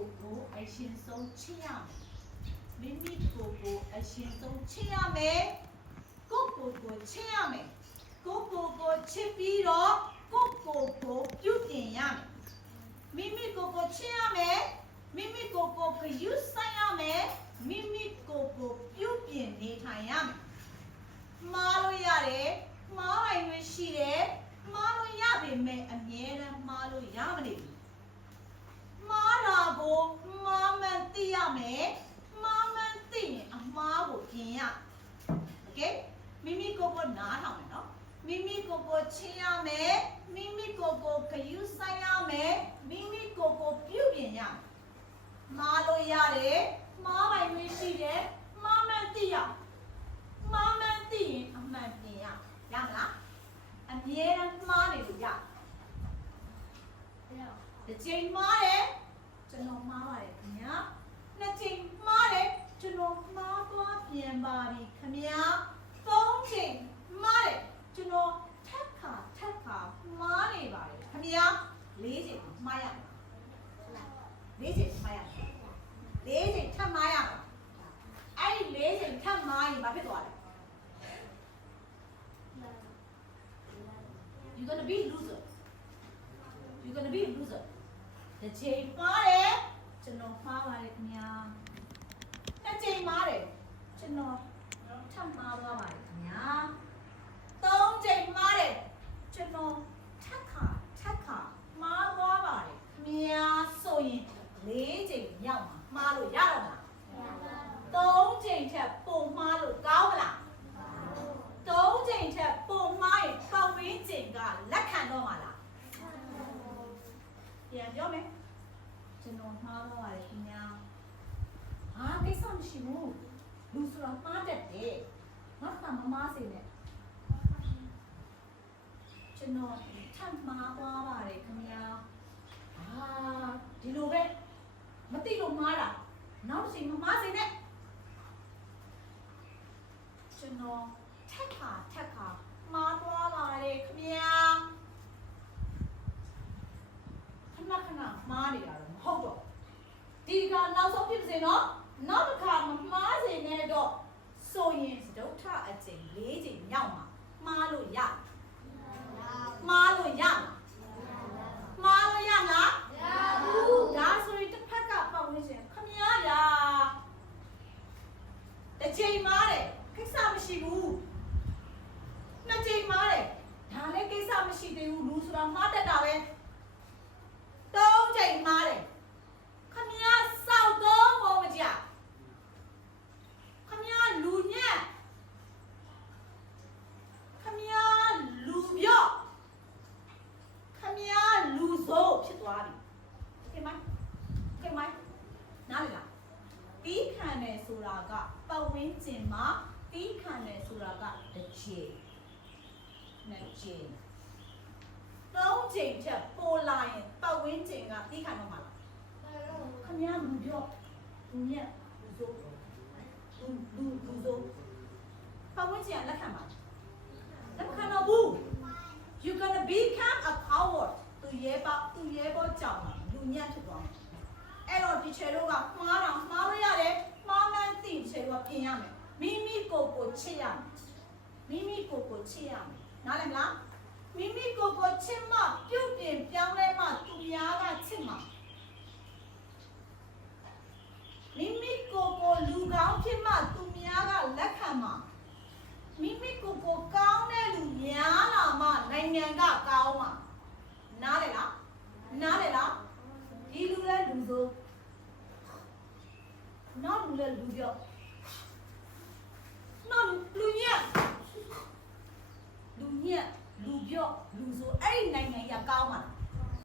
ကိုကိုအရှင်ဆုံးချစ်ရမယ်မိမိကိုကိုအရှင်ဆုံးချစ်ရမယ်ကိုကိုကိုချစ်ရမယ်ကိုကိုကိုချစ်ပြီးတော့ကိုကိုကိုပြုပြင်ရမယ်မိမိကိုကိုချစ်ရမယ်မိမိကိုကိုဂရုစိုက်ရမယ်မိမိကိုကိုပြုပြင်နေထိုင်ရမယ်မှားလို့ရတယ်မှားပိုင်လို့ရှိတယ်မှားလို့ရပေမဲ့အမြဲတမ်းမှားလို့ရမနေဘူးမှားတာကိုမှားမှန်သိရမယ်မှားမှန်သိရင်အမှားကိုပြင်ရโอเคမိမိကိုကိုနားထောင်မယ်နော်မိမိကိုကိုချစ်ရမယ်မိမိကိုကိုဂရုစိုက်ရမယ်မိမိကိုကိုပြုပြင်ရမယ်မှားလို့ရတယ်မှားပိုင်လို့ရှိတယ်မှားမှန်သိရမှားမှန်သိရင်အမှန်ပြင်ရရမလားအမြဲတမ်းမှားနေလို့ရတစ်ချိန်မှားတယ်ကျွန်တော်မှားပါတယ်ခင်ဗျာနှစ်ချိန်မှားတယ်ကျွန်တော်မှားသွားပြန်ပါပြီခင်ဗျာသုံးချိန်မှားတယ်ကျွန်တော်ထပ်ခါမှားနေပါတယ်ခင်ဗျာလေးချိန်မှားရမယ်လေးချိန်မှားရမယ်လေးချိန်ထပ်မှားရမယ်အဲ့ဒီလေးချိန်ထပ်မှားရင်ဘာဖြစ်သွားလဲYou're gonna be loser. You're gonna be loser. The chain mare, chano mare knya. The chain mare, chano tham mare knya. Tong chain mare, chano thakha mare knya so yin le chain yaw ma lo ya lo ma. Tong chain thap pong ma lo kaw ma la. သုံးချိန်ထက်ပုံမှားရင်ပတ်ဝန်းကျင်ကလက်ခံတော့မှာလားပြန်ပြောမယ်ကျွန်တော်မှားတော့ပါတယ်ခင်ဗျာဟာကိစ္စမရှိဘူးလူဆိုတာမှားတတ်တယ်ငါကမမှားစေနဲ့ကျွန်တော်ထပ်မှားသွားပါတယ်ခင်ဗျာဟာဒီလိုပဲမသိလို့မှားတာနောက်တစ်ချိန်မမှားစေနဲ့ကျွန်တော်ထက်ခါမှားသွားပါတယ်ခင်ဗျာခဏမှားနေတာတော့မဟုတ်တော့ဒီကနောက်ဆုံးဖြစ်စေနော်နောက်တစ်ခါမမှားစေနဲ့တော့ဆိုရင်ဒုဋ္ဌအကျိန်၄ချိန်မြောက်မှာမှားလို့ရမှားလို့ရမှားလို့ရမလားဘူးဒါဆိုရင်တစ်ဖက်ကပတ်ဝန်းကျင်ခင်ဗျာရာတစ်ချိန်မှားတယ်ကိစ္စမရှိဘူးနှစ်ချိန်မှားတယ်ဒါလည်းကိစ္စမရှိသေးဘူးလူဆိုတာမှားတတ်တာပဲသုံးချိန်မှားတယ်ခမရစောက်တော့မမကြခမရလူညက်ခမရလူပြော့ခမရလူစိုးဖြစ်သွားပြီโอเคไหมနားလည်လားတီးခံတယ်ဆိုတာကပတ်ဝန်းကျင်မှာတီးခံတယ်ဆိုတာကတစ်ချိန်နှစ်ချိန်သုံးချိန်ချက်ပေါ်လာရင်ပတ်ဝန်းကျင်ကတီးခံတော့မှာလားခင်ဗျားလူပြောလူညက်လူစိုးပတ်ဝန်းကျင်ကလက်ခံပါလက်ခံတော့ဘူး you gonna become a coward သူရဲဘောကြောင်လူညက်ဖြစ်သွားမှာအဲ့တော့ဒီချေတို့ကမှားလို့ရတယ်မှားမှန်းသိချေတို့ကပြင်ရမယ်မိမိကိုကိုချစ်ရမယ်မိမိကိုကိုချစ်ရမယ်နားလည်မလားမိမိကိုကိုချစ်မှပြုတ်ပြင်ပြောင်းလဲမှသူများကချစ်မှာမိမိကိုကိုလူကောင်းဖြစ်မှသူများကလက်ခံမှာမိမိကိုကိုကောင်းတဲ့လူများလာမှနိုင်ငံကကောင်းမှာနားလည်လားဒီလူလဲလူဆိုနောက်လူလဲလူပြောနောက်လူညက်လူပြော့လူဆိုအဲ့ဒီနိုင်ငံကြီးကကောင်းမှာလား